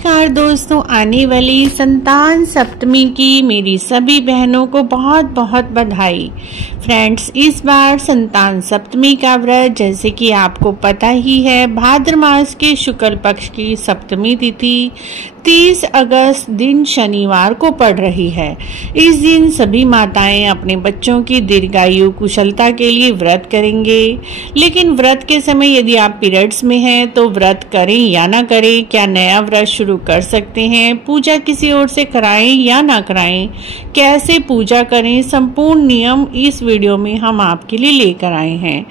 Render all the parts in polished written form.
नमस्कार दोस्तों, आने वाली संतान सप्तमी की मेरी सभी बहनों को बहुत बहुत बधाई। फ्रेंड्स, इस बार संतान सप्तमी का व्रत जैसे कि आपको पता ही है, भाद्र मास के शुक्ल पक्ष की सप्तमी तिथि 30 अगस्त दिन शनिवार को पड़ रही है। इस दिन सभी माताएं अपने बच्चों की दीर्घायु कुशलता के लिए व्रत करेंगे। लेकिन व्रत के समय यदि आप पीरियड्स में हैं तो व्रत करें या ना करें, क्या नया व्रत शुरू कर सकते हैं, पूजा किसी और से कराएं या ना कराएं, कैसे पूजा करें, संपूर्ण नियम इस वीडियो में हम आपके लिए लेकर आए हैं।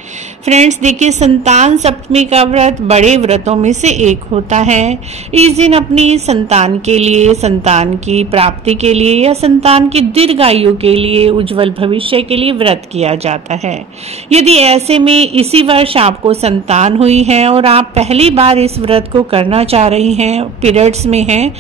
फ्रेंड्स देखिए, संतान सप्तमी का व्रत बड़े व्रतों में से एक होता है। इस दिन अपनी संतान के लिए, संतान की प्राप्ति के लिए या संतान की दीर्घायु के लिए, उज्जवल भविष्य के लिए व्रत किया जाता है। यदि ऐसे में इसी वर्ष आपको संतान हुई है और आप पहली बार इस व्रत को करना चाह रही हैं, पीरियड्स में हैं,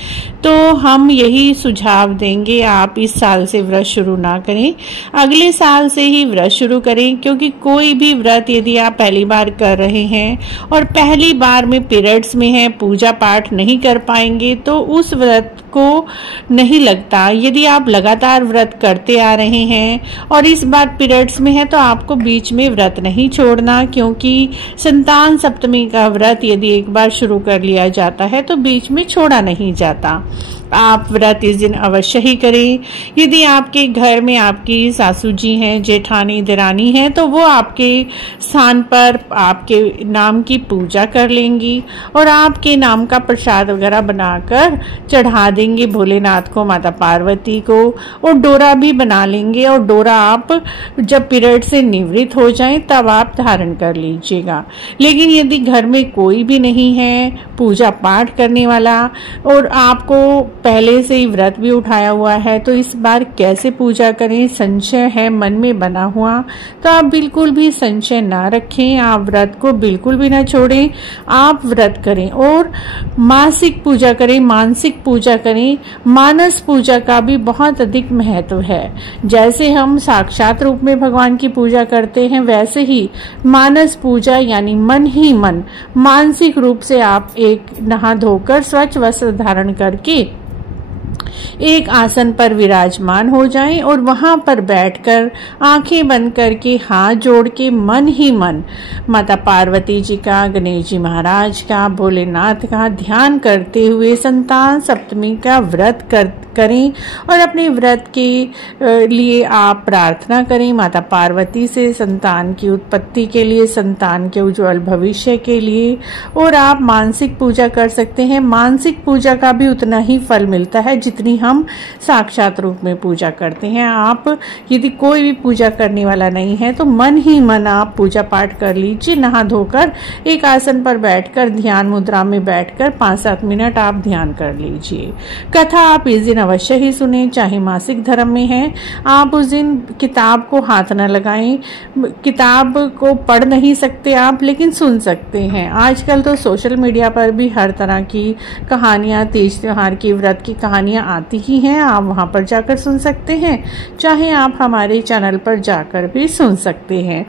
तो हम यही सुझाव देंगे, आप इस साल से व्रत शुरू ना करें, अगले साल से ही व्रत शुरू करें। क्योंकि कोई भी व्रत यदि आप पहली बार कर रहे हैं और पहली बार में पीरियड्स में हैं, पूजा पाठ नहीं कर पाएंगे तो उस व्रत को नहीं लगता। यदि आप लगातार व्रत करते आ रहे हैं और इस बार पीरियड्स में है तो आपको बीच में व्रत नहीं छोड़ना, क्योंकि संतान सप्तमी का व्रत यदि एक बार शुरू कर लिया जाता है तो बीच में छोड़ा नहीं जाता। आप व्रत इस दिन अवश्य ही करें। यदि आपके घर में आपकी सासू जी हैं, जेठानी, देरानी हैं, तो वो आपके स्थान पर आपके नाम की पूजा कर लेंगी और आपके नाम का प्रसाद वगैरह बनाकर चढ़ा देंगे भोलेनाथ को, माता पार्वती को, और डोरा भी बना लेंगे। और डोरा आप जब पीरियड से निवृत्त हो जाएं तब आप धारण कर लीजिएगा। लेकिन यदि घर में कोई भी नहीं है पूजा पाठ करने वाला और आपको पहले से ही व्रत भी उठाया हुआ है, तो इस बार कैसे पूजा करें, संशय है मन में बना हुआ, तो आप बिल्कुल भी संशय ना रखें, आप व्रत को बिल्कुल भी ना छोड़ें, आप व्रत करें और मासिक पूजा करें, मानसिक पूजा करें। मानस पूजा का भी बहुत अधिक महत्व है। जैसे हम साक्षात रूप में भगवान की पूजा करते हैं, वैसे ही मानस पूजा यानी मन ही मन, मानसिक रूप से आप एक नहा धोकर स्वच्छ वस्त्र धारण करके एक आसन पर विराजमान हो जाएं और वहां पर बैठकर आंखें बंद करके हाथ जोड़ के मन ही मन माता पार्वती जी का, गणेश जी महाराज का, भोलेनाथ का ध्यान करते हुए संतान सप्तमी का व्रत करें और अपने व्रत के लिए आप प्रार्थना करें माता पार्वती से, संतान की उत्पत्ति के लिए, संतान के उज्जवल भविष्य के लिए। और आप मानसिक पूजा कर सकते हैं। मानसिक पूजा का भी उतना ही फल मिलता है जितनी हम साक्षात रूप में पूजा करते हैं। आप यदि कोई भी पूजा करने वाला नहीं है तो मन ही मन आप पूजा पाठ कर लीजिए, नहा धोकर एक आसन पर बैठकर ध्यान मुद्रा में बैठकर 5-7 मिनट आप ध्यान कर लीजिए। कथा आप इस दिन अवश्य ही सुने, चाहे मासिक धर्म में है। आप उस दिन किताब को हाथ न लगाएं, किताब को पढ़ नहीं सकते आप, लेकिन सुन सकते हैं। आजकल तो सोशल मीडिया पर भी हर तरह की कहानियां, तीज त्योहार की, व्रत की कहानियां आती ही हैं, आप वहां पर जाकर सुन सकते हैं, चाहे आप हमारे चैनल पर जाकर भी सुन सकते हैं।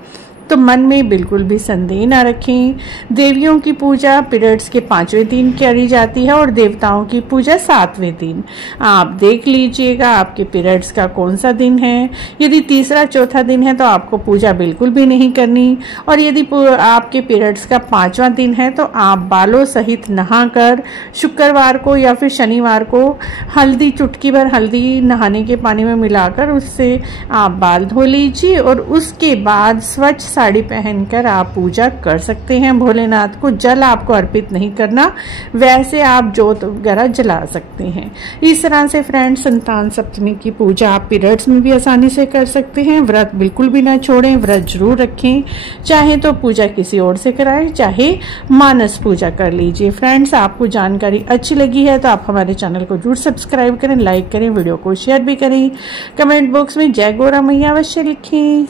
तो मन में बिल्कुल भी संदेह न रखें। देवियों की पूजा पीरियड्स के 5वें दिन करी जाती है और देवताओं की पूजा 7वें दिन। आप देख लीजिएगा आपके पीरियड्स का कौन सा दिन है। यदि तीसरा चौथा दिन है तो आपको पूजा बिल्कुल भी नहीं करनी, और यदि आपके पीरियड्स का 5वां दिन है तो आप बालों सहित नहाकर शुक्रवार को या फिर शनिवार को हल्दी, चुटकी भर हल्दी नहाने के पानी में मिलाकर उससे आप बाल धो लीजिए और उसके बाद स्वच्छ साड़ी पहनकर आप पूजा कर सकते हैं। भोलेनाथ को जल आपको अर्पित नहीं करना, वैसे आप जोत वगैरह जला सकते हैं। इस तरह से फ्रेंड्स, संतान सप्तमी की पूजा आप पीरियड्स में भी आसानी से कर सकते हैं। व्रत बिल्कुल भी ना छोड़ें, व्रत जरूर रखें। चाहे तो पूजा किसी और से कराएं, चाहे मानस पूजा कर लीजिए। फ्रेंड्स, आपको जानकारी अच्छी लगी है तो आप हमारे चैनल को जरूर सब्सक्राइब करें, लाइक करें, वीडियो को शेयर भी करें। कमेंट बॉक्स में जय गौरा मैया अवश्य लिखें।